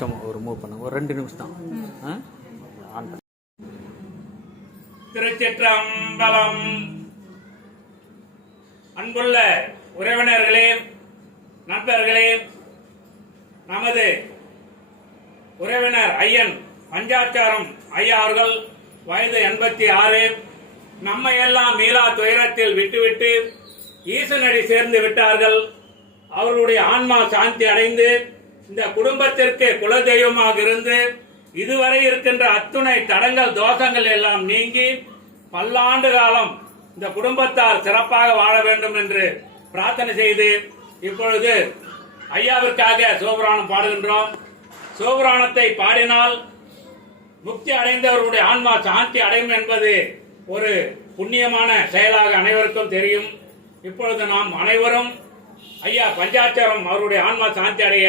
சும்மா ஒரு மூவ் பண்ணுங்க. ஒரு ரெண்டு நிமிஷம் தான். திருச்சிற்றம்பலம். அன்புள்ள உறவினர்களே நண்பர்களே நமது உறவினர் ஐயன் பஞ்சாச்சாரம் ஐயா அவர்கள் வயது எண்பத்தி ஆறு. நம்மை எல்லாம் மீளா துயரத்தில் விட்டுவிட்டு ஈசனடி சேர்ந்து விட்டார்கள். அவர்களுடைய ஆன்மா சாந்தி அடைந்து இந்த குடும்பத்திற்கு குலதெய்வமாக இருந்து இதுவரை இருக்கின்ற அத்துணை தடங்கள் தோஷங்கள் எல்லாம் நீங்கி பல்லாண்டு காலம் இந்த குடும்பத்தார் சிறப்பாக வாழ வேண்டும் என்று பிரார்த்தனை செய்து இப்பொழுது ஐயாவிற்காக சோபுராணம் பாடுகின்றோம். சோபுராணத்தை பாடினால் முக்தி அடைந்தவர்களுடைய ஆன்மா சாந்தி அடையும் என்பது ஒரு புண்ணியமான செயலாக அனைவருக்கும் தெரியும். இப்பொழுது நாம் அனைவரும் ஐயா பஞ்சாட்சரம் அவருடைய ஆன்மா சாந்தி அடைய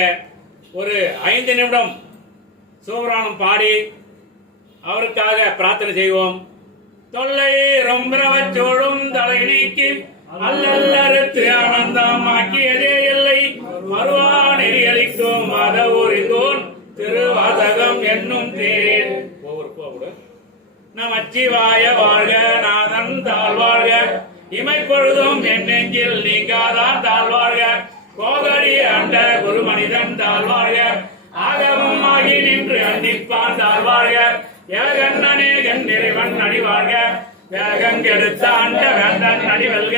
ஒரு ஐந்து நிமிடம் சிவபுராணம் பாடி அவருக்காக பிரார்த்தனை செய்வோம். தொல்லை ரொம்ப சோழும் தலை நீக்கி அல்லல்லறுத்து ஆனந்தமாக்கியதே இல்லை. மறுவா நெறியளிக்கும் ஊரிந்தோன் திருவாசகம் என்னும் தேர் ஒவ்வொரு கூட. நமச்சிவாய வாழ்க நாதன் தாழ்வாழ்க. இமைப்பொழுதும் என் நெஞ்சில் நீங்காதான் தாழ்வாழ்க. கோகடி அண்ட குரு மனிதன் தாழ்வாழ்க ஆகமம் ஆகி நின்று அன்னிப்பான் தாழ்வாழ்க ஏகண்ணனேகன் நிறைவன் அடிவாழ்க வேகங்கெடுத்த அண்ட வேந்தன் அடிவல்க.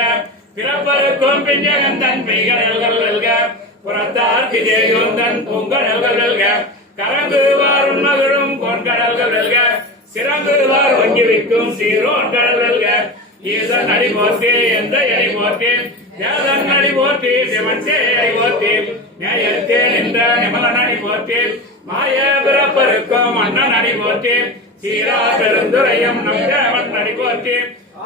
பிறப்பருக்கும் பிஞ்சகந்தன் மெய்கடல்கள் வெல்க. புறத்தார்க்கு தேயுந்தன் பூங்கடல்கள் வெல்க. கரங்குவார் உண்மகளும் பொன்கடல்கள் வெல்க. சிறங்குவார் வங்கி வைக்கும் சீரோன்கடல் வெல்க. ஈசன் அடி போர்த்தி எந்த எடி போர்த்தி ஏதன் அடி போர்த்தி சிவன் சேரை போர்த்தி நேயத்தே நின்ற நிமலன் அடி போர்த்தி மாய பிறப்பருக்கும் அண்ணன் அடி போர்த்தி சீரா பெருந்துரையும் நம் தேவன் அடி போர்த்தி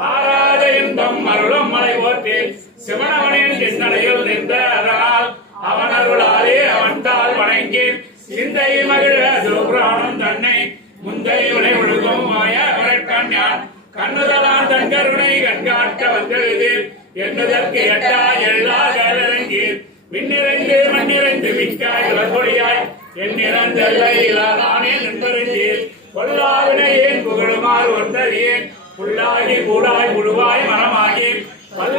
ஆராத இன்பம் அருளும் மலை போர்த்தி சிவனவனின் சிந்தனையில் நின்ற அதனால் அவன் அருளாலே அவன் தால் வணங்கி சிந்தை மகிழ சுப்ராணம் தன்னை முந்தை உனை ஒழுகும் மாய வரக்கண் யான். கண்ணதலான் தங்கருணை கண்காட்ட வந்தெழுது எண்ணுதற்கு எட்டா எழிலாக இறங்கி விண்ணிறைந்து மண்ணிறைந்து மிக்காய் இளங்கொடியாய் எண்ணிறந்தல்லை இலாதானே நின்றறிஞ்சீர் பொல்லாவினையேன் புகழுமாறு ஒன்றறியேன். உள்ளாகி கூடாய் முழுவாய் மனமாகி. பல்ல